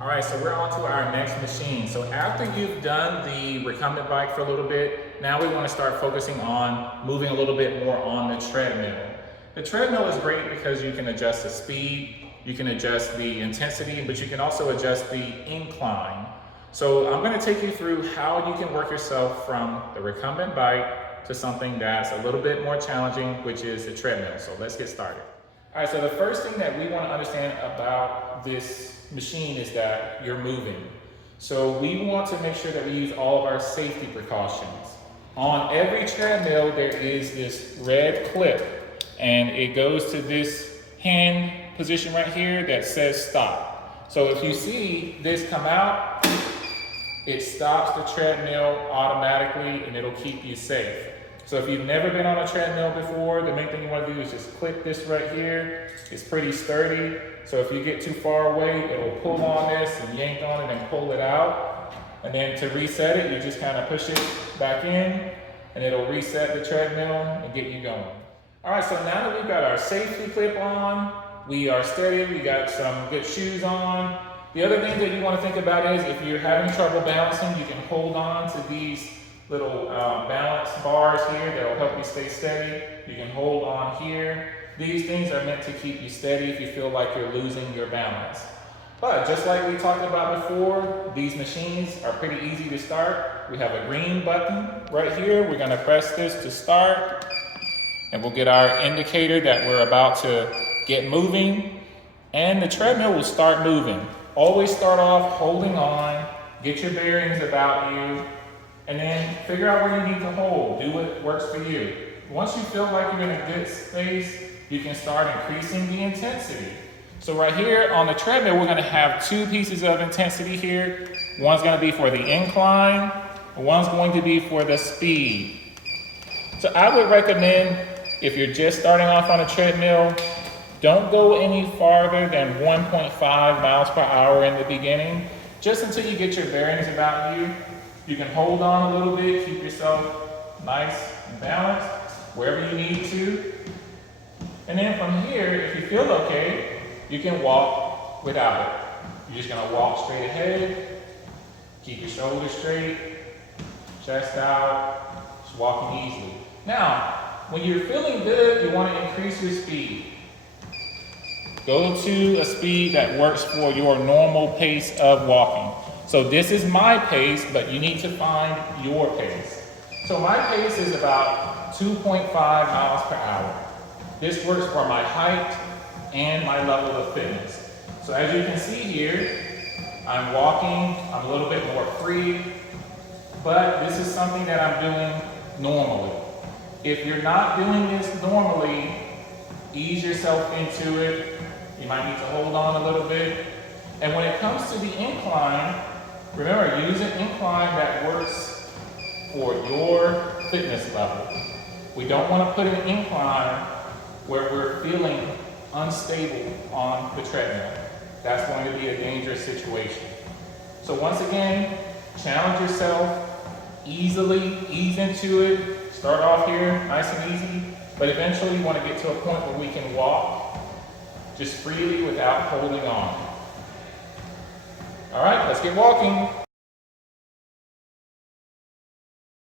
All right, so we're on to our next machine. So after you've done the recumbent bike for a little bit, now we want to start focusing on moving a little bit more on the treadmill. The treadmill is great because you can adjust the speed, you can adjust the intensity, but you can also adjust the incline. So I'm going to take you through how you can work yourself from the recumbent bike to something that's a little bit more challenging, which is the treadmill. So let's get started. All right, so the first thing that we want to understand about this machine is that you're moving. So we want to make sure that we use all of our safety precautions. On every treadmill, there is this red clip, and it goes to this hand position right here that says stop. So if you see this come out, it stops the treadmill automatically and it'll keep you safe. So if you've never been on a treadmill before, the main thing you want to do is just click this right here. It's pretty sturdy. So if you get too far away, it'll pull on this and yank on it and pull it out. And then to reset it, you just kind of push it back in and it'll reset the treadmill and get you going. All right, so now that we've got our safety clip on, we are steady, we got some good shoes on. The other thing that you want to think about is if you're having trouble balancing, you can hold on to these little balance bars here that'll help you stay steady. You can hold on here. These things are meant to keep you steady if you feel like you're losing your balance. But just like we talked about before, these machines are pretty easy to start. We have a green button right here. We're going to press this to start, and we'll get our indicator that we're about to get moving, and the treadmill will start moving. Always start off holding on, get your bearings about you, and then figure out where you need to hold. Do what works for you. Once you feel like you're in a good space, you can start increasing the intensity. So right here on the treadmill, we're gonna have two pieces of intensity here. One's gonna be for the incline, and one's going to be for the speed. So I would recommend, if you're just starting off on a treadmill, don't go any farther than 1.5 miles per hour in the beginning, just until you get your bearings about you. You can hold on a little bit, keep yourself nice and balanced wherever you need to. And then from here, if you feel okay, you can walk without it. You're just gonna walk straight ahead, keep your shoulders straight, chest out, just walking easily. Now, when you're feeling good, you wanna increase your speed. Go to a speed that works for your normal pace of walking. So this is my pace, but you need to find your pace. So my pace is about 2.5 miles per hour. This works for my height and my level of fitness. So as you can see here, I'm walking, I'm a little bit more free, but this is something that I'm doing normally. If you're not doing this normally, ease yourself into it. You might need to hold on a little bit. And when it comes to the incline, remember, use an incline that works for your fitness level. We don't want to put an incline where we're feeling unstable on the treadmill. That's going to be a dangerous situation. So once again, challenge yourself, ease into it. Start off here, nice and easy, but eventually you want to get to a point where we can walk just freely without holding on. All right, let's get walking.